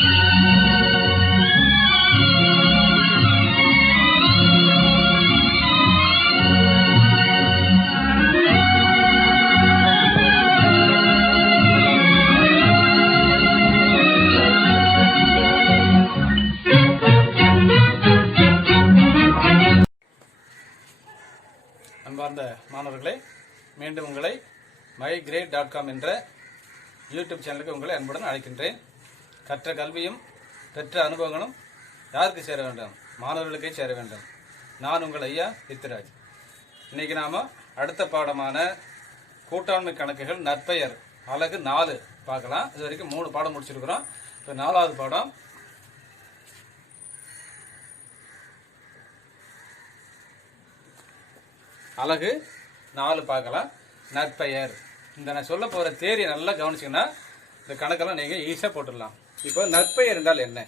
அன்பார்ந்த மாணவர்களே, மீண்டும் உங்களை mygrade.com என்ற யூடியூப் சேனலுக்கு உங்களை அன்புடன் அழைக்கின்றேன். கற்ற கல்வியும் பெற்ற அனுபவங்களும் யாருக்கு சேர வேண்டும்? மாணவர்களுக்கே சேர வேண்டும். நான் உங்கள் ஐயா பித்ராஜ். இன்னைக்கு நாம அடுத்த பாடமான கூட்டாண்மை கணக்குகள் நற்பெயர் அலகு 4 பார்க்கலாம். இது வரைக்கும் 3 பாடம் முடிச்சிருக்கிறோம். இப்போ 4வது பாடம் அலகு 4 பார்க்கலாம். நற்பெயர். இந்த நான் சொல்ல போற தேரியை நல்லா கவனிச்சிங்கன்னா இந்த கணக்கெல்லாம் நீங்க ஈஸியாக போட்டுடலாம். இப்போ நற்பெயர் என்றால் என்ன?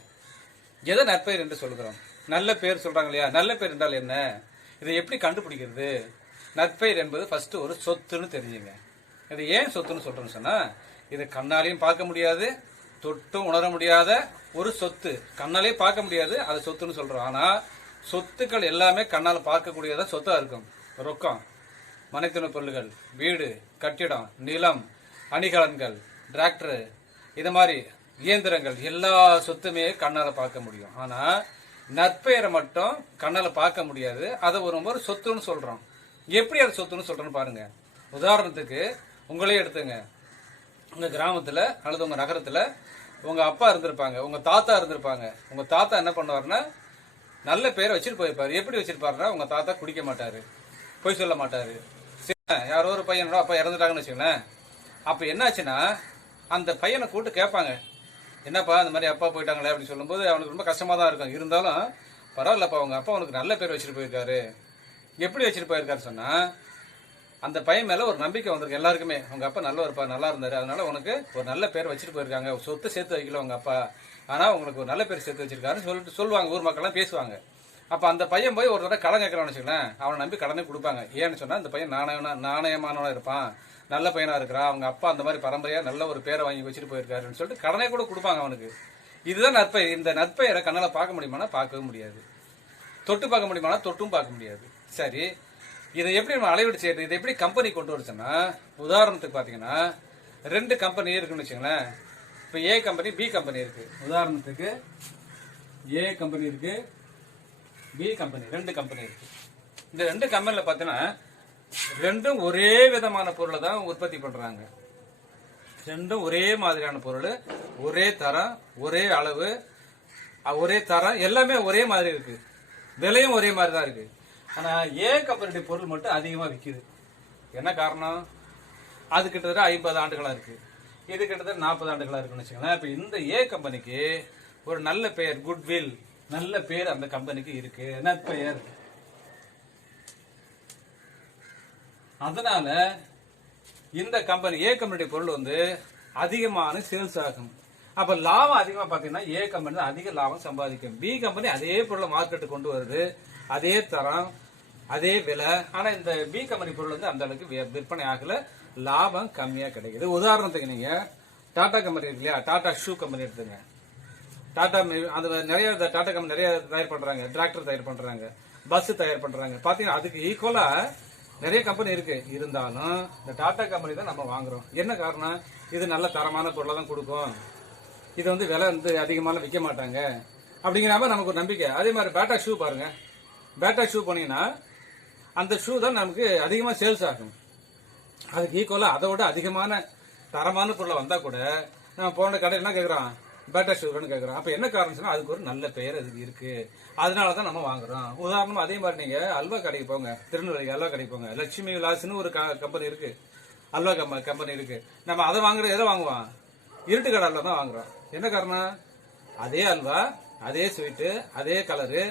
எதை நற்பெயர் என்று சொல்கிறோம்? நல்ல பேர் சொல்றாங்க இல்லையா? நல்ல பேர் என்றால் என்ன? இதை எப்படி கண்டுபிடிக்கிறது? நற்பெயர் என்பது ஃபர்ஸ்ட் ஒரு சொத்துன்னு தெரிஞ்சுங்க. இது ஏன் சொத்துன்னு சொல்றேன்னு சொன்னா, இது கண்ணாலையும் பார்க்க முடியாது, தொட்டும் உணர முடியாத ஒரு சொத்து. கண்ணாலே பார்க்க முடியாது, அது சொத்துன்னு சொல்றோம். ஆனா சொத்துக்கள் எல்லாமே கண்ணால் பார்க்கக்கூடியதா சொத்தா இருக்கும். ரொக்கம், மனைத்துணை பொருள்கள், வீடு, கட்டிடம், நிலம், அணிகலன்கள், டிராக்டர், இது மாதிரி இயந்திரங்கள், எல்லா சொத்துமே கண்ணால பார்க்க முடியும். ஆனா நற்பெயரை மட்டும் கண்ணால பார்க்க முடியாது. அதை ஒரு சொத்துன்னு சொல்றோம். எப்படி அது சொத்துன்னு சொல்றோம்னு பாருங்க. உதாரணத்துக்கு உங்களே எடுத்துங்க. உங்க கிராமத்துல அல்லது உங்க நகரத்துல உங்க அப்பா இருந்திருப்பாங்க, உங்க தாத்தா இருந்திருப்பாங்க. உங்க தாத்தா என்ன பண்ணுவாருன்னா நல்ல பேரை வச்சுட்டு போயிருப்பாரு. எப்படி வச்சிருப்பாருன்னா, உங்க தாத்தா குடிக்க மாட்டாரு, பொய் சொல்ல மாட்டாரு. யாரோ ஒரு பையனோட அப்பா இறந்துட்டாங்கன்னு வச்சுக்கோங்களேன். அப்ப என்னாச்சுன்னா அந்த பையனை கூப்பிட்டு கேட்பாங்க, என்னப்பா இந்த மாதிரி அப்பா போயிட்டாங்களே அப்படின்னு சொல்லும்போது அவனுக்கு ரொம்ப கஷ்டமா தான் இருக்கும். இருந்தாலும் பரவாயில்லப்பா, அவங்க அப்பா அவனுக்கு நல்ல பேர் வச்சுட்டு போயிருக்காரு. எப்படி வச்சுட்டு போயிருக்காரு சொன்னா, அந்த பையன் மேல ஒரு நம்பிக்கை வந்திருக்கு எல்லாருக்குமே. உங்க அப்பா நல்லா இருந்தாரு, அதனால உனக்கு ஒரு நல்ல பேர் வச்சுட்டு போயிருக்காங்க. சொத்து சேர்த்து வைக்கல உங்க அப்பா, ஆனா உங்களுக்கு ஒரு நல்ல பேர் சேர்த்து வச்சிருக்காருன்னு சொல்லிட்டு சொல்லுவாங்க. ஊர் மக்கள் எல்லாம் பேசுவாங்க. அப்ப அந்த பையன் போய் ஒரு தடவை கடன் கேட்கறான்னு வச்சுக்கலேன், அவனை நம்பி கடனே கொடுப்பாங்க. ஏன்னு சொன்னா இந்த பையன் நாணயமானவனா இருப்பான், நல்ல பையனா இருக்கிறான், அவங்க அப்பா அந்த மாதிரி பரம்பரையா நல்ல ஒரு பேரை வாங்கி வச்சுட்டு போயிருக்காருன்னு சொல்லிட்டு கடனே கூட கொடுப்பாங்க அவனுக்கு. இதுதான் நற்பெயர். இந்த நற்பெயரை கண்ணால பார்க்க முடியுமானா பார்க்கவே முடியாது, தொட்டு பார்க்க முடியுமானா தொட்டும் பார்க்க முடியாது. சரி, இதை எப்படி நம்ம அளவீடு செய்யறது? இதை எப்படி கம்பெனி கொண்டு வருச்சுன்னா, உதாரணத்துக்கு பாத்தீங்கன்னா 2 கம்பெனி இருக்குன்னு வச்சுங்களேன். இப்ப ஏ கம்பெனி, பி கம்பெனி இருக்கு. உதாரணத்துக்கு ஏ கம்பெனி இருக்கு, பி கம்பெனி, 2 கம்பெனி இருக்கு. இந்த 2 கம்பெனில பாத்தீங்கன்னா ரெண்டும் ஒரே விதமான பொருளை தான் உற்பத்தி பண்றாங்க. ரெண்டும் ஒரே மாதிரியான பொருள், ஒரே தரம், ஒரே அளவு, ஒரே தரம், எல்லாமே ஒரே மாதிரி இருக்கு, விலையும் ஒரே மாதிரி தான் இருக்கு. ஆனா ஏ கம்பெனியுடைய பொருள் மட்டும் அதிகமா விக்குது. என்ன காரணம்? அது கிட்டத்தட்ட 50 ஆண்டுகளா இருக்கு, இது கிட்டத்தட்ட 40 ஆண்டுகளா இருக்குன்னு வச்சுக்கோங்களேன். இப்ப இந்த ஏ கம்பெனிக்கு ஒரு நல்ல பெயர், குட்வில், நல்ல பேர் அந்த கம்பெனிக்கு இருக்கு, நற்பெயர். அதனால இந்த கம்பெனி ஏ கம்பெனி பொருள் அதிகமான சேல்ஸ் ஆகும். அப்ப லாபம் அதிகமா பாத்தீங்கன்னா ஏ கம்பெனி தான் அதிக லாபம் சம்பாதிக்கும். பி கம்பெனி அதே பொருளை மார்க்கெட்டுக்கு கொண்டு வருது, அதே தரம், அதே விலை. ஆனா இந்த பி கம்பெனி பொருள் அந்த அளவுக்கு விற்பனை ஆகல, லாபம் கம்மியா கிடைக்குது. உதாரணத்துக்கு நீங்க டாடா கம்பெனி இருக்கு இல்லையா, டாடா ஷூ கம்பெனி எடுத்துங்க. டாடா அது நிறைய டாடா கம்பெனி நிறைய தயார் பண்றாங்க, டிராக்டர் தயார் பண்றாங்க, பஸ் தயார் பண்றாங்க. பாத்தீங்கன்னா அதுக்கு ஈக்குவலா நிறைய கம்பெனி இருக்கு. இருந்தாலும் இந்த டாடா கம்பெனி தான் நம்ம வாங்குறோம். என்ன காரணம்? இது நல்ல தரமான பொருளை தான் கொடுக்கும், இது விலை அதிகமான விற்க மாட்டாங்க அப்படிங்கிற மாதிரி நமக்கு ஒரு நம்பிக்கை. அதே மாதிரி பேட்டா ஷூ பாருங்க, பேட்டா ஷூ போனீங்கன்னா அந்த ஷூ தான் நமக்கு அதிகமா சேல்ஸ் ஆகும். அதுக்கு ஈக்குவலா அதோட அதிகமான தரமான பொருளை வந்தா கூட நம்ம போன கடை என்ன கேட்கறோம், பேட்டா ஷூன்னு கேட்கறோம். அப்ப என்ன காரணம் சொன்னா அதுக்கு ஒரு நல்ல பெயர் அதுக்கு இருக்கு, அதனாலதான் நம்ம வாங்குறோம். உதாரணமா அதே மாதிரி நீங்க அல்வா கடைக்கு போங்க, திருநெல்வேலி அல்வா கடைக்கு போங்க, லட்சுமி விலாஸ்னு ஒரு கம்பெனி இருக்கு, அல்வா கம்பெனி இருக்கு. நம்ம அதை வாங்குறது எதை வாங்குவோம்? இருட்டு கடை அல்வா தான் வாங்குறோம். என்ன காரணம்? அதே அல்வா, அதே ஸ்வீட்டு, அதே கலரு,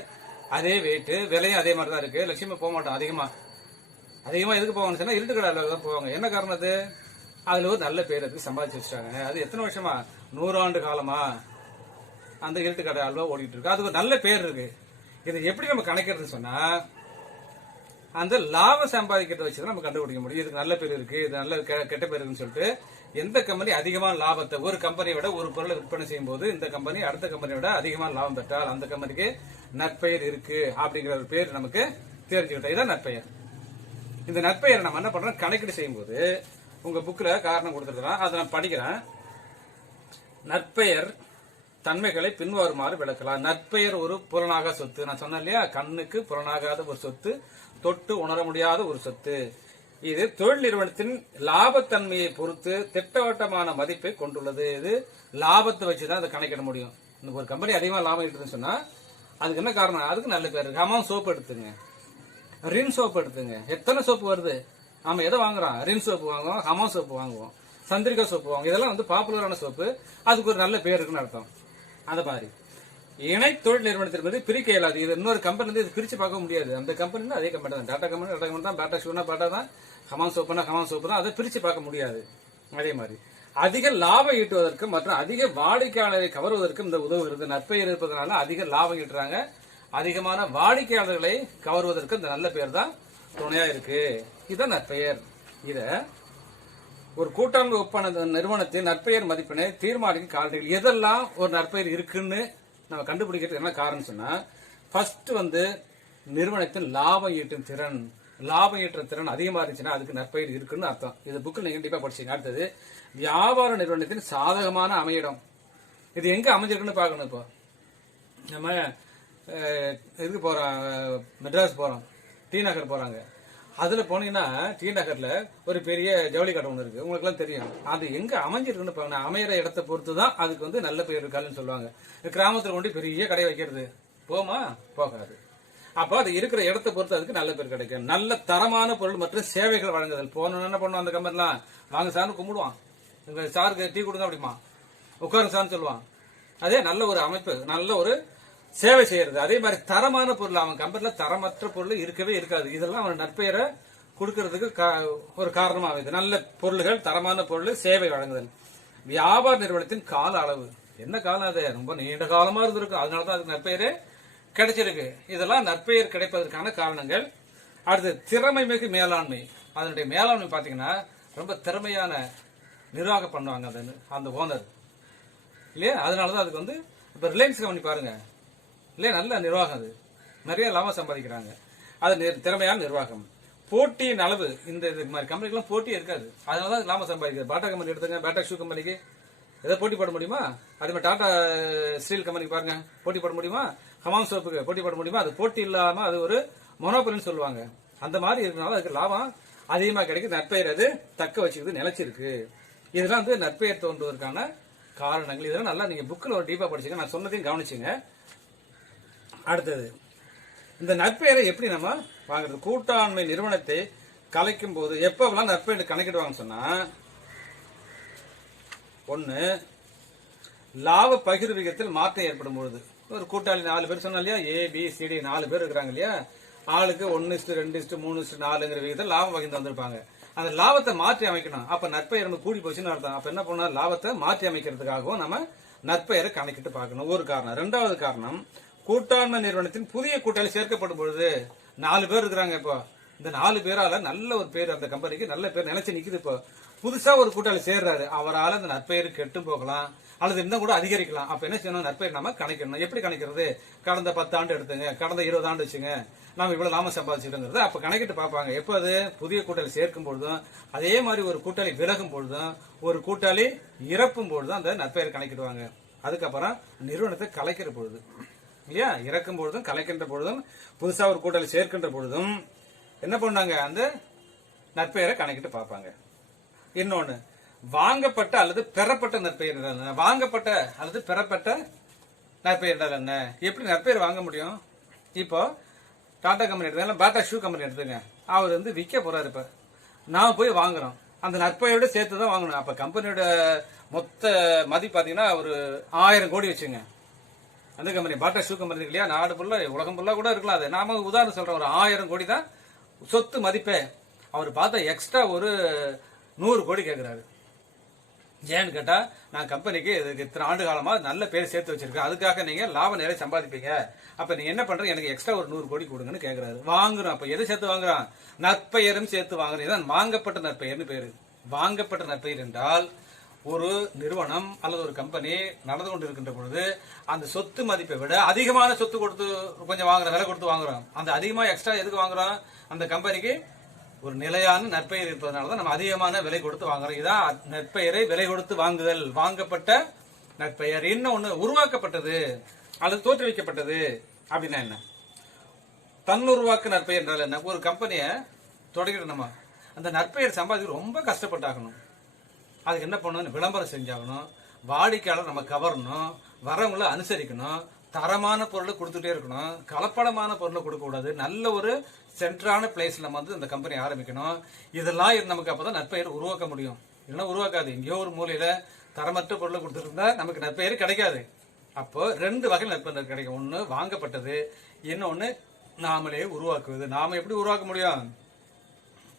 அதே வெயிட், விலையும் அதே மாதிரி தான் இருக்கு. லட்சுமி போக மாட்டோம் அதிகமா எதுக்கு போவாங்கன்னு சொன்னா இருட்டு கடை அல்வா தான் போவாங்க. என்ன காரணம்? அது அதுல ஒரு நல்ல பேர் அதுக்கு சம்பாதிச்சு வச்சிட்டாங்க. அது எத்தனை வருஷமா, 100 ஆண்டு காலமா அந்த இருட்டு கடை அல்வா ஓடிட்டு இருக்கு, அதுக்கு ஒரு நல்ல பேர் இருக்கு. இதை எப்படி நம்ம கணக்கிறதுன்னு சொன்னா, அந்த லாபம் சம்பாதிக்கிறத வச்சு நம்ம கண்டுபிடிக்க முடியும். இதுக்கு நல்ல பேர் இருக்கு, இது நல்ல கெட்ட பேர் இருக்குன்னு சொல்லிட்டு எந்த கம்பெனி அதிகமான லாபத்தை ஒரு கம்பெனியை விட ஒரு பொருளை விற்பனை செய்யும் போது இந்த கம்பெனி அடுத்த கம்பெனியை விட அதிகமான லாபம் பெற்றால் அந்த கம்பெனிக்கு நற்பெயர் இருக்கு அப்படிங்கிற ஒரு பேர் நமக்கு தெரிஞ்சுக்கிட்டோம். இதான் நற்பெயர். இந்த நற்பெயரை நம்ம என்ன பண்றோம், கணக்கீடு செய்யும் போது உங்க புக்ல காரணம் கொடுத்துருக்கலாம், அதை நான் படிக்கிறேன். நற்பெயர் தன்மைகளை பின்வருமாறு விளக்கலாம். நற்பெயர் ஒரு புலனாக சொத்து. நான் சொன்னேன் இல்லையா, கண்ணுக்கு புலனாகாத ஒரு சொத்து, தொட்டு உணர முடியாத ஒரு சொத்து. இது தொழில் நிறுவனத்தின் லாபத்தன்மையை பொறுத்து திட்டவட்டமான மதிப்பை கொண்டுள்ளது. இது லாபத்தை வச்சுதான் அதை கணக்கிட முடியும். ஒரு கம்பெனி அதிகமா லாபம் ஈட்டுதுன்னு சொன்னா அதுக்கு என்ன காரணம், அதுக்கு நல்ல பேர் இருக்கு. ஹமாம் சோப்பு எடுத்துங்க, ரின் சோப்பு எடுத்துங்க, எத்தனை சோப்பு வருது, நாம எதை வாங்குறோம், ரின் சோப்பு வாங்குவோம், ஹமாம் சோப்பு வாங்குவோம், சந்திரிகா சோப்பு வாங்குவோம். இதெல்லாம் வந்து பாப்புலரான சோப்பு, அதுக்கு ஒரு நல்ல பேர் இருக்குன்னு அர்த்தம். அந்த மாதிரி இணை தொழில் நிறுவனத்திற்கு பிரிக்க இயலாது. இது இன்னொரு கம்பெனி வந்து இது பிரிச்சு பார்க்க முடியாது. அந்த கம்பெனி அதே கம்பெனி தான், டாடா கம்பெனி டாடா கம்பெனி தான், டாடா ஷூனா டாடா தான், ஹமாம் சோப்புனா ஹமாம் சோப்பு தான். அதை பிரிச்சு பார்க்க முடியாது. அதே மாதிரி அதிக லாபம் ஈட்டுவதற்கு மற்றும் அதிக வாடிக்கையாளரை கவர்வதற்கு இந்த உதவுகிறது. நற்பெயர் இருப்பதனால அதிக லாபம் ஈட்டுறாங்க, அதிகமான வாடிக்கையாளர்களை கவர்வதற்கு இந்த நல்ல பெயர் தான் துணையா இருக்கு. இதுதான் நற்பெயர். இத ஒரு கூட்டாண்மை ஒப்பந்த நிறுவனத்தின் நற்பெயர் மதிப்பினை தீர்மானிக்கும் காரணிகள் எதெல்லாம் ஒரு நற்பெயர் இருக்குன்னு நம்ம கண்டுபிடிக்கிறது என்ன காரணம் சொன்னா, ஃபர்ஸ்ட் வந்து நிறுவனத்தின் லாபம் ஈட்டும் திறன். லாபம் ஈட்டுற திறன் அதிகமா இருந்துச்சுன்னா அதுக்கு நற்பெயர் இருக்குன்னு அர்த்தம். இது புக்கில் நீங்க கண்டிப்பா படிச்சீங்க. அடுத்தது வியாபார நிறுவனத்தின் சாதகமான அமையிடம். இது எங்க அமைஞ்சிருக்குன்னு பாக்கணும். இப்போ நம்ம இதுக்கு போறோம், மெட்ராஸ் போறோம், டி நகர் போறாங்க. அதுல போனீங்கன்னா டி நகர்ல ஒரு பெரிய ஜவுளி கடை ஒண்ணு இருக்கு, உங்களுக்கு எல்லாம் தெரியும். அது எங்க அமைஞ்சிருக்குன்னு பாருங்க. அமையிற இடத்தை பொறுத்து தான் அதுக்கு வந்து நல்ல பேர் இருக்காதுன்னு சொல்லுவாங்க. கிராமத்துல கொண்டு பெரிய கடை வைக்கிறது போமா, போகாது. அப்போ அது இருக்கிற இடத்தை பொறுத்து அதுக்கு நல்ல பேர் கிடைக்கும். நல்ல தரமான பொருள் மற்றும் சேவைகள் வழங்குதல். போன என்ன பண்ணுவோம், அந்த கம்பெனிலாம் வாங்க சார்னு கும்பிடுவான், எங்க சாருக்கு டீ கொடுங்க அப்படிமா, உட்காருங்க சார்னு சொல்லுவான். அதே நல்ல ஒரு அமைப்பு, நல்ல ஒரு சேவை செய்யறது. அதே மாதிரி தரமான பொருள், அவன் கம்பெனில தரமற்ற பொருள் இருக்கவே இருக்காது. இதெல்லாம் அவன் நற்பெயரை கொடுக்கறதுக்கு ஒரு காரணமாகுது. நல்ல பொருள்கள், தரமான பொருள், சேவை வழங்குதல். வியாபார நிறுவனத்தின் கால அளவு. என்ன காலம், அது ரொம்ப நீண்ட காலமா இருந்திருக்கும், அதனாலதான் அதுக்கு நற்பெயரே கிடைச்சிருக்கு. இதெல்லாம் நற்பெயர் கிடைப்பதற்கான காரணங்கள். அடுத்து திறமை மிகு மேலாண்மை. அதனுடைய மேலாண்மை பாத்தீங்கன்னா ரொம்ப திறமையான நிர்வாகம் பண்ணுவாங்க அந்த ஓனர் இல்லையா. அதனாலதான் அதுக்கு வந்து இப்ப ரிலையன்ஸ் கம்பெனி பாருங்க இல்லையா, நல்ல நிர்வாகம், அது நிறைய லாபம் சம்பாதிக்கிறாங்க. அது திறமையான நிர்வாகம். போட்டியின் அளவு. இந்த மாதிரி கம்பெனிக்கெல்லாம் போட்டி இருக்காது, அதனாலதான் லாபம் சம்பாதிக்கிறது. பாட்டா கம்பெனி எடுத்துங்க, பாட்டா ஷூ கம்பெனிக்கு ஏதோ போட்டி போட முடியுமா? அதே மாதிரி டாடா ஸ்டீல் கம்பெனிக்கு பாருங்க, போட்டி போட முடியுமா? ஹமாம் சோப்புக்கு போட்டி போட முடியுமா? அது போட்டி இல்லாம அது ஒரு மொனோபலின்னு சொல்லுவாங்க. அந்த மாதிரி இருக்கனால அதுக்கு லாபம் அதிகமா கிடைக்கும். நற்பெயர் அது தக்க வச்சுக்கிறது, நிலைச்சிருக்கு. இதெல்லாம் வந்து நற்பெயர் தோன்றுவதற்கான காரணங்கள். இதெல்லாம் நல்லா நீங்க புக்கில் ஒரு டீப்பா படிச்சுங்க, நான் சொன்னதையும் கவனிச்சுங்க. அடுத்தது இந்த நற்பெயரை எப்படி நம்ம வாங்குறது? கூட்டாண்மை நிறுவனத்தை கலைக்கும் போது எப்பெல்லாம் நற்பெயர் கணக்கிடுவாங்கன்னு சொன்னா, ஒன்னு லாப பகிர்வு விகிதத்தில் மாற்றம் ஏற்படும் பொழுது. ஒரு கூட்டாளி 4 பேர் சொன்னா இல்லையா, ABCD 4 பேர் இருக்கிறாங்க இல்லையா, ஆளுக்கு 1:2:3:4ங்கிற விகிதத்தில் லாபம் பகிர்ந்து வந்திருப்பாங்க. அந்த லாபத்தை மாற்றி அமைக்கணும். அப்ப நற்பெயர் நம்ம கூடி போச்சுன்னு அர்த்தம். அப்ப என்ன பண்ணா, லாபத்தை மாற்றி அமைக்கிறதுக்காகவும் நம்ம நற்பெயரை கணக்கிட்டு பார்க்கணும். ஒரு காரணம். 2வது காரணம், கூட்டாண்மை நிறுவனத்தின் புதிய கூட்டாளி சேர்க்கப்படும் பொழுது 4 பேர் இருக்கிறாங்க. இப்போ இந்த 4 பேரால நல்ல ஒரு பேர், அந்த கம்பெனிக்கு நல்ல பேர் நினைச்சு நிக்குது. இப்போ புதுசா ஒரு கூட்டாளி சேர்றாரு, அவரால் அந்த நற்பெயர் கெட்டு போகலாம் அல்லது இன்னும் கூட அதிகரிக்கலாம். அப்ப என்ன செய்யணும், நற்பெயர் நம்ம கணக்கிடணும். எப்படி கணக்கிறது? கடந்த 10 ஆண்டு எடுத்துங்க, கடந்த 20 ஆண்டு வச்சுங்க, நாம இவ்வளவு லாபம் சம்பாதிச்சுங்கிறது அப்ப கணக்கிட்டு பார்ப்பாங்க. எப்போ அது புதிய கூட்டாளி சேர்க்கும் பொழுதும், அதே மாதிரி ஒரு கூட்டாளி விலகும் பொழுதும், ஒரு கூட்டாளி இறப்பும் பொழுதும் அந்த நற்பெயர் கணக்கிடுவாங்க. அதுக்கப்புறம் நிறுவனத்தை கலைக்கிற பொழுது இல்லையா, இறக்கும் பொழுதும் கலைக்கின்ற பொழுதும் புதுசா ஒரு கூட்டாளி சேர்க்கின்ற பொழுதும் என்ன பண்ணாங்க, அந்த நற்பெயரை கணக்கிட்டு பார்ப்பாங்க. இன்னொன்னு, வாங்கப்பட்ட அல்லது பெறப்பட்ட நற்பெயர் என்ன? வாங்கப்பட்ட அல்லது பெறப்பட்ட நற்பெயர் என்றால் என்ன? எப்படி நற்பெயர் வாங்க முடியும்? இப்போ டாடா கம்பெனி எடுத்தாங்க, பாட்டா ஷூ கம்பெனி எடுத்துங்க, அவர் வந்து விற்க போறாரு. இப்ப நாம போய் வாங்குறோம், அந்த நற்பெயரோட சேர்த்து தான் வாங்கணும். அப்ப கம்பெனியோட மொத்த மதிப்பு பாத்தீங்கன்னா ஒரு 1000 கோடி வச்சுங்க. அந்த கம்பெனி பாட்டா ஷூ கம்பெனி இல்லையா, நாடு ஃபுல்லா உலகம் ஃபுல்லா கூட இருக்கலாம். அது நாம உதாரணம் சொல்றோம், ஒரு 1000 கோடி தான் சொத்து மதிப்பே. அவர் பார்த்தா எக்ஸ்ட்ரா ஒரு 100 கோடி கேட்கிறாரு. ஏன்னு கேட்டா நான் கம்பெனிக்கு இதுக்கு இத்தனை ஆண்டு காலமா நல்ல பேர் சேர்த்து வச்சிருக்கேன், அதுக்காக நீங்க லாபம் நிறைய சம்பாதிப்பீங்க, அப்ப நீங்க என்ன பண்றீங்க, எனக்கு எக்ஸ்ட்ரா ஒரு 100 கோடி கொடுங்கன்னு கேக்குறாரு. வாங்குறோம். அப்ப எதை சேர்த்து வாங்குறான்? நற்பெயரும் சேர்த்து வாங்குறோம். இதான் வாங்கப்பட்ட நற்பெயர்னு பேரு. வாங்கப்பட்ட நற்பெயர் என்றால் ஒரு நிறுவனம் அல்லது ஒரு கம்பெனி நடந்து கொண்டு இருக்கின்ற பொழுது அந்த சொத்து மதிப்பை விட அதிகமான சொத்து கொடுத்து கொஞ்சம் வாங்குறோம், விலை கொடுத்து வாங்குறோம். அந்த அதிகமா எக்ஸ்ட்ரா எதுக்கு வாங்குறோம்? அந்த கம்பெனிக்கு ஒரு நிலையான நற்பெயர் இருப்பதனாலதான் நம்ம அதிகமான விலை கொடுத்து வாங்குறோம். இதான் நற்பெயரை விலை கொடுத்து வாங்குதல், வாங்கப்பட்ட நற்பெயர். இன்னொன்னு உருவாக்கப்பட்டது அல்லது தோற்றுவிக்கப்பட்டது அப்படின்னா என்ன? தன்னுருவாக்கு நற்பெயர் என்றால் என்ன? ஒரு கம்பெனியை தொடங்கிட்டு நம்ம அந்த நற்பெயர் சம்பாதிக்க ரொம்ப கஷ்டப்பட்டாகணும். அதுக்கு என்ன பண்ணணும்? விளம்பரம் செஞ்சாகணும், வாடிக்கையாளர் நம்ம கவரணும், வரவங்களை அனுசரிக்கணும், தரமான பொருளை கொடுத்துட்டே இருக்கணும், கலப்படமான பொருளை கொடுக்க கூடாது, நல்ல ஒரு சென்டரான பிளேஸ்ல நம்ம இந்த கம்பெனி ஆரம்பிக்கணும். இதெல்லாம் நமக்கு அப்பதான் நற்பெயர் உருவாக்க முடியும். இல்லைன்னா உருவாக்காது. எங்கேயோ ஒரு மூலையில தரமற்ற பொருளை கொடுத்துட்டு இருந்தா நமக்கு நற்பெயர் கிடைக்காது. அப்போ 2 வகையில் நற்பெயர் கிடைக்கும். ஒண்ணு வாங்கப்பட்டது, இன்னொன்னு நாமளே உருவாக்குவது. நாம எப்படி உருவாக்க முடியும்?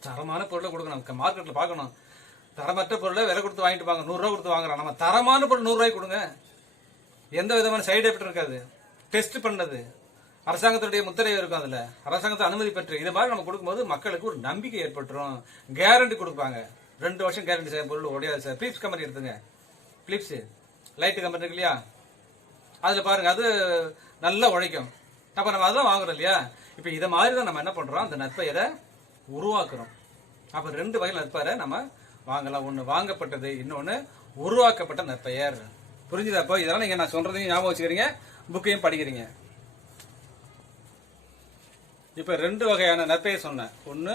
தரமான பொருளை கொடுக்கணும். மார்க்கெட்ல பார்க்கணும், தரமற்ற பொருளை விலை கொடுத்து வாங்கிட்டு வாங்க, 100 ரூபா கொடுத்து வாங்குறோம். நம்ம தரமான பொருள் 100 ரூபாய்க்கு கொடுங்க, எந்த விதமான சைடு எஃபெக்ட் இருக்காது, டெஸ்ட் பண்ணது, அரசாங்கத்துடைய முத்திரை இருக்கும், அதுல அரசாங்கத்தை அனுமதி பெற்று இது மாதிரி நம்ம கொடுக்கும்போது மக்களுக்கு ஒரு நம்பிக்கை ஏற்பட்டுரும். கேரண்டி கொடுப்பாங்க, 2 வருஷம் கேரண்டி செய்ய பொருள் உடையாது சார். பிலிப்ஸ் கம்பெனி எடுத்துங்க, பிலிப்ஸ் லைட் கம்பெனி இருக்கு இல்லையா, அதுல பாருங்க அது நல்லா உழைக்கும். அப்ப நம்ம அதெல்லாம் வாங்குறோம் இல்லையா. இப்ப இதை மாதிரி தான் நம்ம என்ன பண்றோம்? அந்த நற்பெயரை உருவாக்குறோம். அப்ப 2 வகையில் நற்பெயரை நம்ம வாங்கலாம். ஒண்ணு வாங்கப்பட்டது, இன்னொன்னு உருவாக்கப்பட்ட நற்பெயர். புரிஞ்சுதா? அப்போ இதெல்லாம் நீங்க நான் சொல்றதையும் ஞாபகம் வச்சுக்கிறீங்க, புக்கையும் படிக்கிறீங்க. இப்ப 2 வகையான நற்பெயர் சொன்னேன். ஒன்னு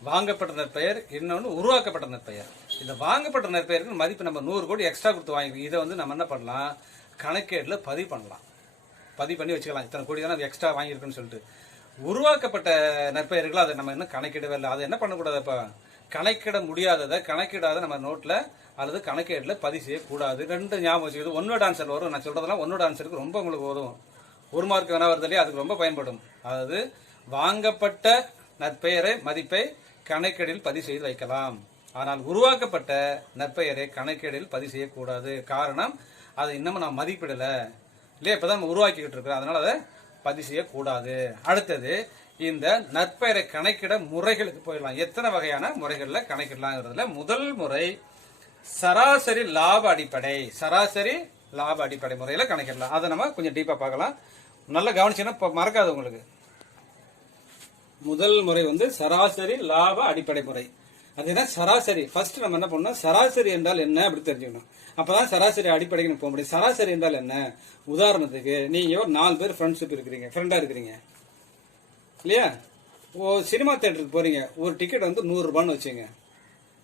வாங்கப்பட்ட நற்பெயர், இன்னொன்னு உருவாக்கப்பட்ட நற்பெயர். இந்த வாங்கப்பட்ட நற்பெயருக்கு மதிப்பு நம்ம 100 கோடி எக்ஸ்ட்ரா கொடுத்து வாங்கிக்கிறோம். இதை நம்ம என்ன பண்ணலாம்? கணக்கேடுல பதிவு பண்ணலாம், பதிவு பண்ணி வச்சுக்கலாம். இத்தனை கோடி தான் எக்ஸ்ட்ரா வாங்கியிருக்குன்னு சொல்லிட்டு. உருவாக்கப்பட்ட நற்பெயர்கள் அதை நம்ம இன்னும் கணக்கிடவே இல்லை. அதை என்ன பண்ணக்கூடாது? அப்ப கணக்கிட முடியாததை கணக்கிடாத நம்ம நோட்ல அல்லது கணக்கேடுல பதிவு செய்யக்கூடாது. 2 ஞாபகம் வச்சுக்கிறது. ஒன்னோட ஆன்சர் வரும். நான் சொல்றதெல்லாம் ஒன்னோட ஆன்சருக்கு ரொம்ப உங்களுக்கு உதவும். 1 மார்க் வேணா வருது இல்லையா, அதுக்கு ரொம்ப பயன்படும். அதாவது வாங்கப்பட்ட நற்பெயரை மதிப்பை கணக்கேடில் பதிவு செய்து வைக்கலாம். ஆனால் உருவாக்கப்பட்ட நற்பெயரை கணக்கேடில் பதிவு செய்யக்கூடாது. காரணம், அதை இன்னமும் நான் மதிப்பிடல இல்லையா, இப்பதான் நம்ம உருவாக்கிக்கிட்டு இருக்கிறோம், அதனால அதை பதிவு செய்யக்கூடாது. அடுத்தது, இந்த நற்பெயரை கணக்கிட முறைகளுக்கு போயிடலாம். எத்தனை வகையான முறைகள்ல கணக்கிடலாங்கிறதுல முதல் முறை சராசரி லாப அடிப்படை. சராசரி லாப அடிப்படை முறையில கணக்கிடலாம். அதை நம்ம கொஞ்சம் டீப்பா பார்க்கலாம். நல்லா கவனிச்சீங்கன்னா மறக்காது உங்களுக்கு. முதல் முறை சராசரி லாப அடிப்படை முறை. அதுதான் சராசரி. ஃபர்ஸ்ட் நம்ம என்ன பண்ணணும்? சராசரி என்றால் என்ன அப்படி தெரிஞ்சுக்கணும். அப்பதான் சராசரி அடிப்படைக்கு போக முடியும். சராசரி என்றால் என்ன? உதாரணத்துக்கு நீங்க ஒரு 4 பேர் ஃப்ரெண்ட்ஷிப் இருக்கிறீங்க, ஃப்ரெண்டா இருக்கிறீங்க இல்லையா. சினிமா தியேட்டருக்கு போறீங்க, ஒரு டிக்கெட் 100 ரூபான்னு வச்சுங்க.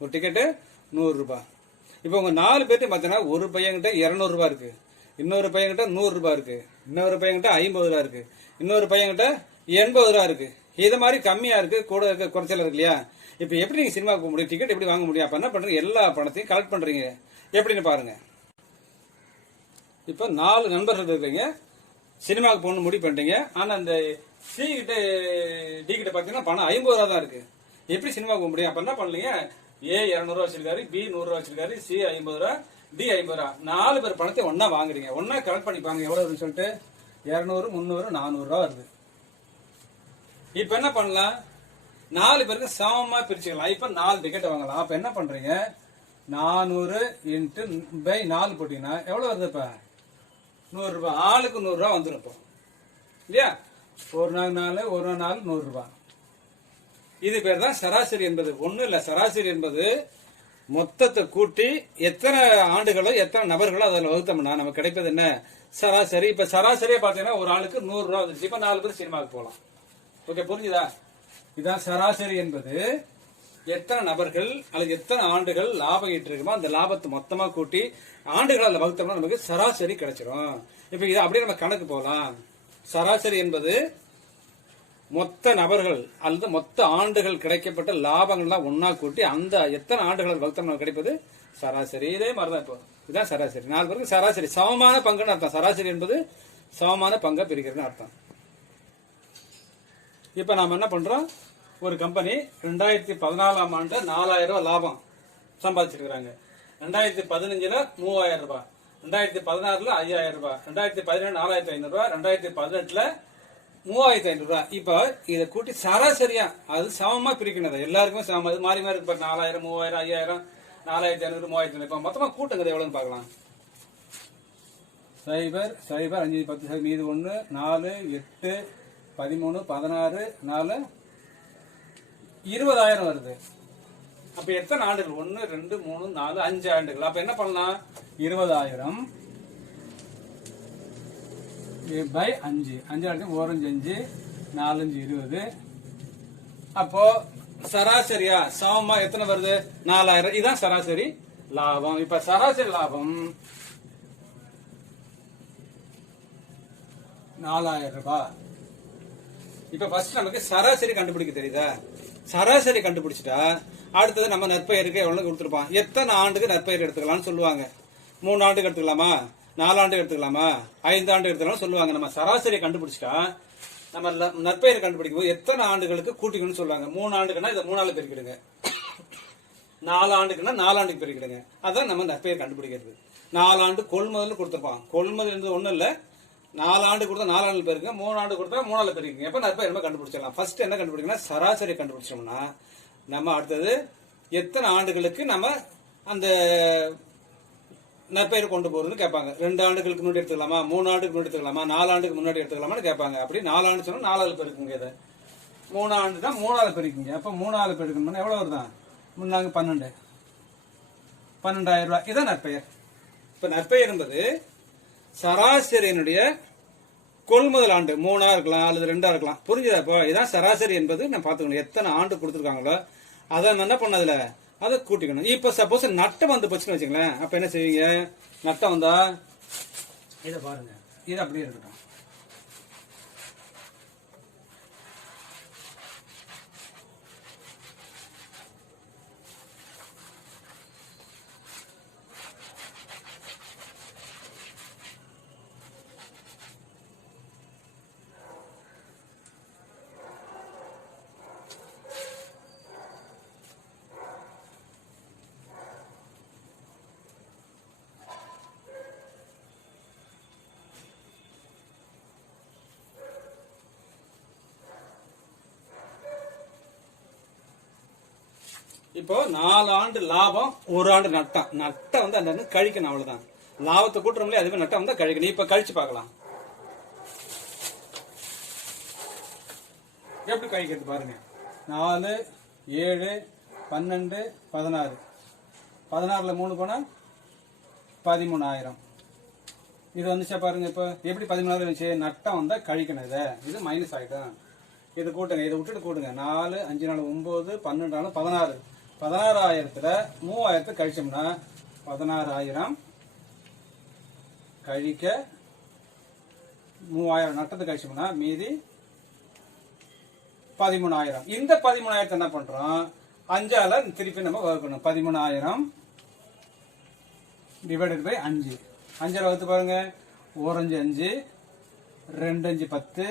ஒரு டிக்கெட்டு 100 ரூபாய். இப்போ உங்க 4 பேர்ட்டு பார்த்தீங்கன்னா ஒரு பையன்கிட்ட 200 ரூபாய் இருக்கு, இன்னொரு பையன்கிட்ட 100 ரூபாய் இருக்கு, இன்னொரு பையன்கிட்ட 50 ரூபாய் இருக்கு, இன்னொரு பையன்கிட்ட 80 ரூபாய் இருக்கு. இது மாதிரி கம்மியா இருக்கு, கூட இருக்க, குறைச்சல இருக்கு இல்லையா. இப்ப எப்படி நீங்க சினிமாவுக்கு போக முடியும்? டிக்கெட் எப்படி வாங்க முடியும்? அப்ப என்ன பண்றீங்க? எல்லா பணத்தையும் கலெக்ட் பண்றீங்க. எப்படின்னு பாருங்க. இப்ப 4 நண்பர்கள் இருக்கீங்க, சினிமாவுக்கு போகணும்னு முடிவு பண்ணிட்டீங்க. ஆனா அந்த சி கிட்ட டி கிட்ட பாத்தீங்கன்னா பணம் 50 ரூபா தான் இருக்கு. எப்படி சினிமாவுக்கு போக முடியும்? அப்ப என்ன பண்ணலீங்க? ஏ 200 ரூபா வச்சிருக்காரு, பி 100 ரூபா வச்சிருக்காரு, சி 50 ரூபா, டி 50 ரூபா. 4 பேர் பணத்தை ஒன்னா வாங்குறீங்க. ஒன்னா கலெக்ட் பண்ணிப்பாங்க. எவ்வளவு சொல்லிட்டு 200, 300, 400 ரூபா வருது. இப்ப என்ன பண்ணலாம்? 4 பேருக்கு சமமா பிரிச்சுக்கலாம். இப்ப 4 டிக்கெட் வாங்கலாம். அப்ப என்ன பண்றீங்க? 400 இன்ட்டு பை 4 போட்டீங்கன்னா எவ்வளவு வருது? இப்ப 100 ரூபாய். ஆளுக்கு 100 ரூபாய் வந்துடும் இப்போ இல்லையா. ஒரு நாள் 4, ஒரு நாள் 100 ரூபாய். இது பேர் தான் சராசரி என்பது. ஒண்ணு இல்ல, சராசரி என்பது மொத்தத்தை கூட்டி எத்தனை ஆண்டுகளோ எத்தனை நபர்களோ அதில் வகுத்தோம்னா நமக்கு கிடைப்பது என்ன? சராசரி. இப்ப சராசரியா பாத்தீங்கன்னா ஒரு ஆளுக்கு 100 ரூபாய் வந்துச்சு. இப்ப 4 பேர் சினிமாவுக்கு போகலாம். ஓகே, புரிஞ்சுதா? இதான் சராசரி என்பது. எத்தனை நபர்கள் அல்லது எத்தனை ஆண்டுகள் லாபம் ஈட்டிருக்குமோ அந்த லாபத்தை மொத்தமா கூட்டி ஆண்டுகள் அதில் வகுத்தோம்னா நமக்கு சராசரி கிடைச்சிடும். இப்ப இது அப்படியே நம்ம கணக்கு போகலாம். சராசரி என்பது மொத்த நபர்கள் அல்லது மொத்த ஆண்டுகள் கிடைக்கப்பட்ட லாபங்கள்லாம் ஒன்னா கூட்டி அந்த எத்தனை ஆண்டுகள் வகுத்தோம்னா கிடைப்பது சராசரி. இதே மாதிரிதான் இப்போ இதுதான் சராசரி. 4 பேருக்கு சராசரி சமமான பங்குன்னு அர்த்தம். சராசரி என்பது சமமான பங்கா பிரிக்கிறதுன்னு அர்த்தம். இப்ப நாம என்ன பண்றோம்? ஒரு கம்பெனி 2014ஆம் ஆண்டு 4000 ரூபாய் லாபம் சம்பாதிச்சிருக்காங்க. 2015 3000 ரூபாய், 2016 5000 ரூபாய், 2017 4500 ரூபாய், 2018 3500 ரூபாய். இப்ப இதை கூட்டி சராசரியா அது சமமா பிரிக்கணும். எல்லாருக்குமே சமமா இது மாறி மாறி இருக்கு. 4000 3000 5000 4500 3500. இப்ப மொத்தமா கூட்டுங்க எவ்வளவுன்னு பாக்கலாம். 0 0 5 10 மீது 1 4 8 13 16 4 20,000 வருது. அப்ப எத்தனை ஆண்டுகள்? 1 2 3 4 5 ஆண்டுகள். அப்ப என்ன பண்ணலாம்? 20,000 பை 5 5 ஆண்டு 1 5 4 5 20. அப்போ சராசரியா சமமா எத்தனை வருது? 4000. இதுதான் சராசரி லாபம். இப்ப சராசரி லாபம் 4000 ரூபாய். இப்ப ஃபர்ஸ்ட் நமக்கு சராசரி கண்டுபிடிக்க தெரியுதா? சராசரி கண்டுபிடிச்சிட்டா அடுத்தது நம்ம நற்பெயருக்கு எவ்வளவு கொடுத்துருப்பான், எத்தனை ஆண்டுக்கு நற்பெயர் எடுத்துக்கலாம்னு சொல்லுவாங்க. 3 ஆண்டுக்கு எடுத்துக்கலாமா, 4 ஆண்டுக்கு எடுத்துக்கலாமா, 5 ஆண்டுக்கு எடுத்துக்கலாம் சொல்லுவாங்க. நம்ம சராசரி கண்டுபிடிச்சிட்டா நம்ம நற்பெயர் கண்டுபிடிக்கும் போது எத்தனை ஆண்டுகளுக்கு கூட்டிக்கணும்னு சொல்லுவாங்க. 3 ஆண்டுக்குன்னா இதை 3 ஆண்டு பெருக்கிடுங்க, 4 ஆண்டுக்குன்னா 4 ஆண்டுக்கு பெருக்கிடுங்க. அதான் நம்ம நற்பெயர் கண்டுபிடிக்கிறது. 4 ஆண்டு கொள்முதல் கொடுத்துருப்பான். கொள்முதல் என்பது ஒண்ணும் இல்ல, 4 ஆண்டு கொடுத்தா 4 ஆண்டு பெருக்குங்க, 3 ஆண்டு கொடுத்தா 3 ஆண்டு பெருக்குங்க. எப்ப நற்பெயர் நம்ம கண்டுபிடிச்சிடலாம். ஃபர்ஸ்ட் என்ன கண்டுபிடிக்கணும்? சராசரி கண்டுபிடிச்சோம்னா நம்ம அடுத்தது எத்தனை ஆண்டுகளுக்கு நம்ம அந்த நற்பெயர் கொண்டு போறதுன்னு கேட்பாங்க. 2 ஆண்டுகளுக்கு முன்னாடி எடுத்துக்கலாமா, 3 ஆண்டுக்கு முன்னாடி எடுத்துக்கலாமா, 4 ஆண்டுக்கு முன்னாடி எடுத்துக்கலாமான்னு கேட்பாங்க. அப்படி 4 ஆண்டு சொன்னா 4 ஆள் பெருக்குங்க. இதை 3 ஆண்டு தான் 3 ஆள் பெருக்குங்க. அப்ப 3 ஆள் பெருக்கணும்னா எவ்வளவு வருதான்? முன்னாங்க 12,000 ரூபாய். இதான் நற்பெயர். இப்ப நற்பெயர் என்பது சராசரியினுடைய கொள்முதல் ஆண்டு 3 இருக்கலாம் அல்லது 2 இருக்கலாம். புரிஞ்சுதா? இப்போ இதான் சராசரி என்பது நான் பாத்துக்கணும். எத்தனை ஆண்டு கொடுத்துருக்காங்களோ அதை என்ன பண்ணதுல அதை கூட்டிக்கணும். இப்ப சப்போஸ் நட்டம் வந்து போச்சுன்னு வச்சுங்களேன், அப்ப என்ன செய்வீங்க? நட்டம் வந்தா இதை பாருங்க, இது அப்படியே இருக்கட்டும். இப்போ 4 ஆண்டு லாபம், 1 ஆண்டு நட்டம். நட்டம் வந்து அந்த கழிக்கணும், அவ்வளவுதான். லாபத்தை கூட்டுறோம்ல, அதுவே நட்டம் வந்து கழிக்கணும். இப்ப கழிச்சு பார்க்கலாம். எப்படி கழிக்கிறது பாருங்க. 4 7 12 16 16ல 3 போனா 13,000. இது வந்துச்சா பாருங்க. இப்ப எப்படி 13,000 இருந்துச்சு? நட்டம் வந்தா கழிக்கணும். இது மைனஸ் ஆயிடும். இது கூட்டுங்க, இதை விட்டுட்டு கூட்டுங்க. 4 5 4 9 12 16. 16,000த்துல 3,000 கழிச்சோம்னா 16,000 கழிக்க 3,000 நட்டத்தை கழிச்சோம்னா மீதி 13,000. இந்த 13,000 என்ன பண்றோம்? 5ஆல திருப்பி நம்ம வகுக்கணும். 13,000 டிவைடட் பை 5. 5ஆல வகுத்து பாருங்க. 1 5 5 2 5 10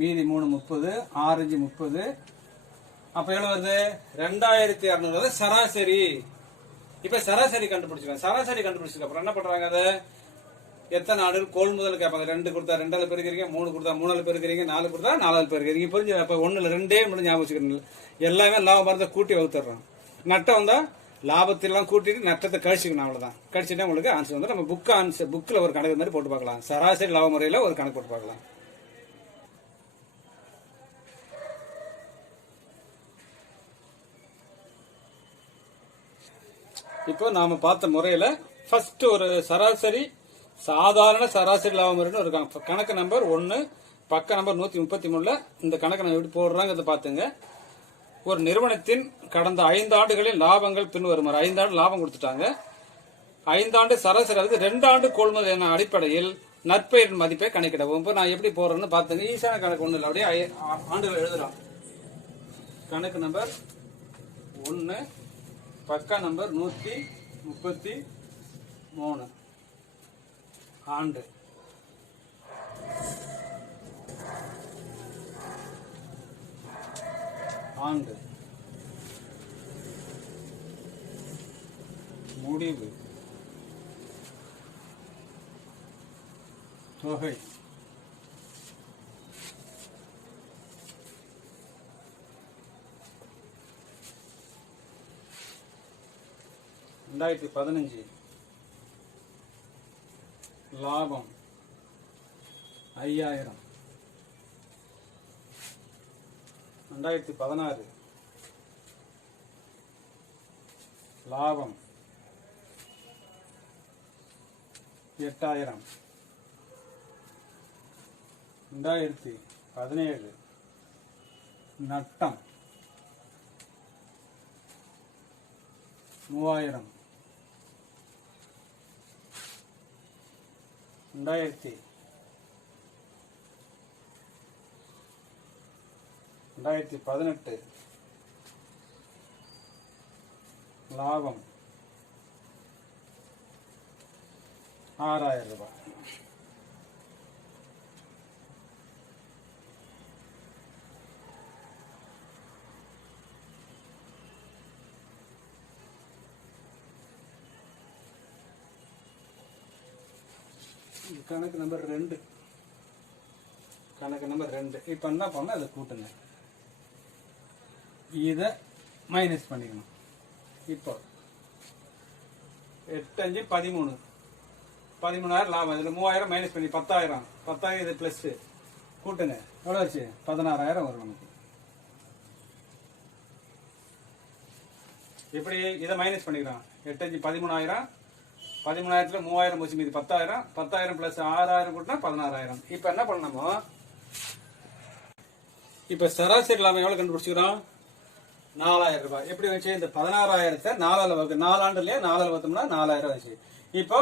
மீதி 3 30 6 5 30. அப்ப எவ்வளவு வருது? 2,200 சராசரி. இப்ப சராசரி கண்டுபிடிச்சிருக்காங்க. சராசரி கண்டுபிடிச்சதுக்கு அப்புறம் என்ன பண்றாங்க? அதை எத்தனை ஆண்டுகள் கொள்முதல் கேட்பாங்க. 2 கொடுத்தா 2ஆல பெருக்கிறீங்க, 3 கொடுத்தா 3ஆல பெருக்கிறீங்க, 4 கொடுத்தா 4ஆல பெருக்கிறீங்க. புரிஞ்சு? அப்ப 1ல 2 மட்டும் ஞாபகம் வச்சுக்கிறீங்க. எல்லாமே லாபம் மருந்து கூட்டி வகுத்துறோம். நட்டம் வந்தா லாபத்திலாம் கூட்டிட்டு நட்டத்தை கழிச்சுக்கணும், அவ்வளவுதான். கழிச்சுட்டா உங்களுக்கு ஆன்சர் வந்து நம்ம புக்ல ஒரு கணக்கு மாதிரி போட்டு பார்க்கலாம். சராசரி லாப முறையில ஒரு கணக்கு போட்டு பார்க்கலாம். இப்போ நாம பார்த்த முறையில ஃபர்ஸ்ட் ஒரு சராசரி சாதாரண சராசரி லாப முறைன்னு ஒரு கணக்கு நம்பர் 1 பக்க நம்பர் 133ல இந்த கணக்கு நம்ம எப்படி போடுறாங்க பாத்துங்க. ஒரு நிறுவனத்தின் கடந்த 5 ஆண்டுகளில் லாபங்கள் பின்வருமாறு. 5 ஆண்டு லாபம் கொடுத்துட்டாங்க. 5 ஆண்டு சராசரி அதாவது 2 ஆண்டு கொள்முதல் என அடிப்படையில் நற்பெயரின் மதிப்பை கணக்கிடவும். இப்போ நான் எப்படி போடுறேன்னு பாத்துங்க. ஈஸியான கணக்கு ஒண்ணு இல்லை, அப்படியே ஆண்டுகள் எழுதுறோம். கணக்கு நம்பர் 1 பக்கா நம்பர் 133 ஆண்டு. ஆண்டு முடிவு தொகை $2015 லாபம் 5000. 2016 லாபம் 8000. 2017 நட்டம் 3000. 2018 லாபம் 6000 ரூபாய். கணக்கு நம்பர் 2. கணக்கு நம்பர் 2. இப்போ என்ன பண்ண அதை கூட்டுங்க, இதை மைனஸ் பண்ணிக்கணும். இப்போ 8 5 13 13000 லாபம். இதில் 3000 மைனஸ் பண்ணி 10000. 10000 இது பிளஸ் கூட்டுங்க, எவ்வளோ வச்சு 16000 வரும் நமக்கு. இப்படி இதை மைனஸ் பண்ணிக்கிறோம். 8 5 13000. 13000த்துல 3000 போச்சு, மீது 10000. 10000 பிளஸ் 6000 கூட்டினா 16000. இப்போ என்ன பண்ணணுமோ, இப்போ சராசரி லாபம் எவ்வளோ கண்டுபிடிச்சிக்கிறோம்? 4000 ரூபாய். எப்படி வச்சு இந்த 16000 4 வகுத்து 4 ஆண்டு இல்லையா, 4 வகுத்தோம்னா 4000 வச்சு. இப்போ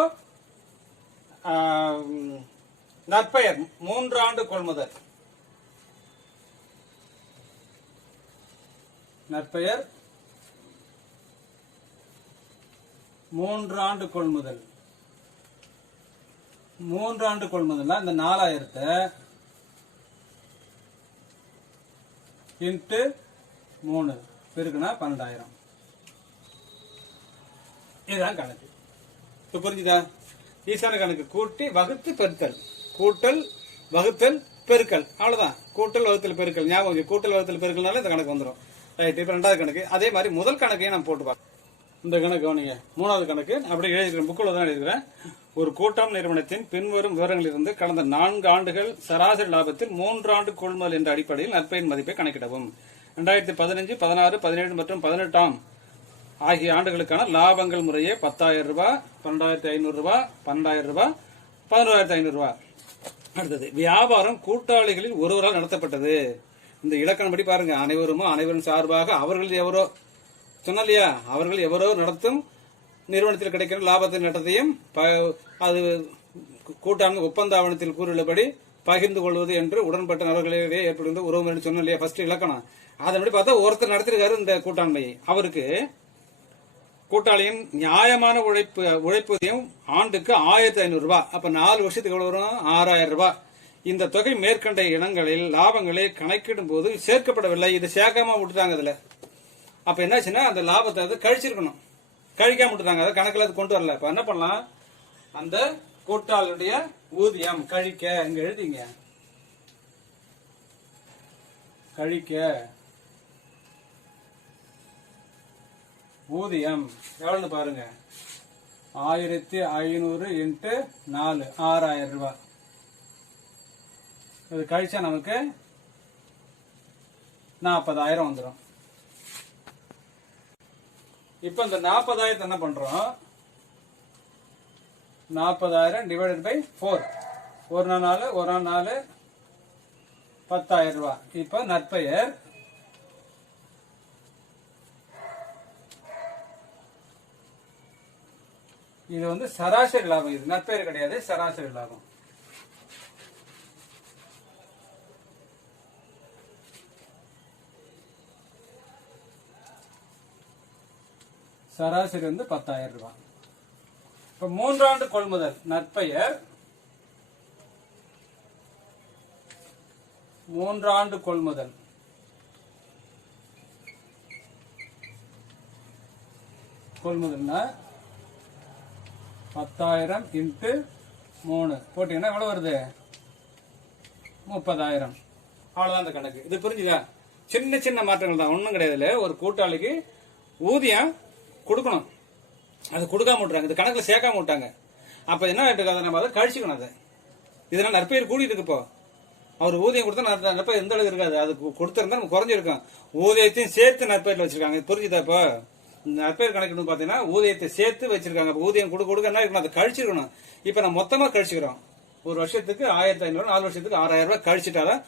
நற்பெயர் 3 ஆண்டு கொள்முதல். நற்பெயர் 3 ஆண்டு கொள்முதல். 3 ஆண்டு கொள்முதல்னா இந்த 4000 இன்ட்டு 3 பெருக்குனா 12000. இதுதான் கணக்கு. இப்போ புரிஞ்சுதா? ஈசான கணக்கு கூட்டி வகுத்து பெருக்கல், கூட்டல் வகுத்தல் பெருக்கல், அவ்வளவுதான். கூட்டல் வகுத்தல் பெருக்கல் ஞாபகம். கூட்டல் வகுத்தல் பெருக்கல்னால இந்த கணக்கு வந்துடும். ரைட். இப்போ 2வது கணக்கு அதே மாதிரி முதல் கணக்கையும் நான் போட்டு பார்க்க. இந்த கணக்கு கவனிங்க. 3வது கணக்கு அப்படி எழுதிக்கிறேன், புக்கில் தான் எழுதிக்கிறேன். ஒரு கூட்டம் நிறுவனத்தின் பின்வரும் விவரங்களிலிருந்து கடந்த 4 ஆண்டுகள் சராசரி லாபத்தில் 3 ஆண்டு கொள்முதல் என்ற அடிப்படையில் நற்பெயரின் மதிப்பை கணக்கிடவும். 2015, 16, 17 மற்றும் 18 ஆகிய ஆண்டுகளுக்கான லாபங்கள் முறையே 10000 ரூபாய், 12500 ரூபாய், 12000 ரூபாய், 11500 ரூபாய். அடுத்தது வியாபாரம் கூட்டாளிகளில் ஒருவரால் நடத்தப்பட்டது. இந்த இலக்கணப்படி பாருங்க, அனைவரும் சார்பாக அவர்கள் எவரோ சொன்னலையா, அவர்கள் எவரோ நடத்தும் நிறுவனத்தில் கிடைக்கிற லாபத்தின் நட்டத்தையும் அது கூட்டாண்மை ஒப்பந்த ஆவணத்தில் கூறியுள்ளபடி பகிர்ந்து கொள்வது என்று உடன்பட்ட நபர்களிடையே ஏற்படுகின்ற உறவு சொன்ன இல்லையா ஃபர்ஸ்ட் இலக்கணம். அதன்படி பார்த்தா ஒருத்தர் நடத்திருக்காரு இந்த கூட்டாண்மையை. அவருக்கு கூட்டாளியின் நியாயமான உழைப்பூதியம் ஆண்டுக்கு 1500 ரூபாய். அப்ப 4 வருஷத்துக்கு எவ்வளவு வரும்? 6000 ரூபாய். இந்த தொகை மேற்கண்ட இடங்களில் லாபங்களை கணக்கிடும் போது சேர்க்கப்படவில்லை. இது சேர்க்காம விட்டுட்டாங்க. இதுல அப்ப என்னாச்சுன்னா அந்த லாபத்தை அது கழிச்சிருக்கணும், கழிக்காம விட்டுட்டாங்க. அதை கணக்குல அது கொண்டு வரல. இப்ப என்ன பண்ணலாம், அந்த கூட்டாளியுடைய ஊதியம் கழிக்க இங்க எழுதிங்க, கழிக்க ஊதியம் எவ்வளவுன்னு பாருங்க, 1500 இன்ட்டு 4 6000 ரூபாய். இது கழிச்சா நமக்கு 40000 வந்துடும். இப்ப இந்த 40000 என்ன பண்றோம், 40000 டிவைடட் பை 4. 1 நாள் 1 நாள் 10000 ரூபாய். இப்ப நற்பெயர் இது வந்து சராசரி லாபம். இது நற்பெயர் கிடையாது, சராசரி லாபம். சராசரி வந்து 10000 ரூபாய். இப்ப 3 ஆண்டு கொள்முதல் நற்பெயர் 3 ஆண்டு கொள்முதல் கொள்முதல்னா 10,000 இன்ட்டு 3 போட்டீங்கன்னா எவ்வளவு வருது? 30,000. அவ்வளவுதான் இந்த கணக்கு. இது புரிஞ்சுதா? சின்ன சின்ன மாற்றங்கள் தான், ஒன்றும் கிடையாது. ஒரு கூட்டாளிக்கு ஊதியம் கொடுக்கணும், அது கொடுக்காம விட்டுறாங்க, இந்த கணக்குல சேர்க்காம விட்டாங்க. அப்ப என்ன ஆயிட்டு அதை நம்ம அதை கழிச்சுக்கணும். அதை இதெல்லாம் நற்பெயர் கூடிட்டு இருக்கு. இப்போ அவர் ஊதியம் கொடுத்தா நற்பெயர் எந்த அளவுக்கு இருக்காது, அது கொடுத்திருந்தா நம்ம குறைஞ்சிருக்கும். ஊதியத்தையும் சேர்த்து நற்பெயர்ல வச்சிருக்காங்க. புரிஞ்சுதா? இப்போ நற்பெயர் கணக்கு பாத்தீங்கன்னா ஊதியத்தை சேர்த்து வச்சிருக்காங்க. ஊதியம் கொடுக்க என்ன இருக்கணும், அதை கழிச்சிருக்கணும். இப்ப நம்ம மொத்தமா கழிச்சுக்கிறோம். ஒரு வருஷத்துக்கு 1,500, 4 வருஷத்துக்கு 6,000 ரூபாய் கழிச்சுட்டாதான்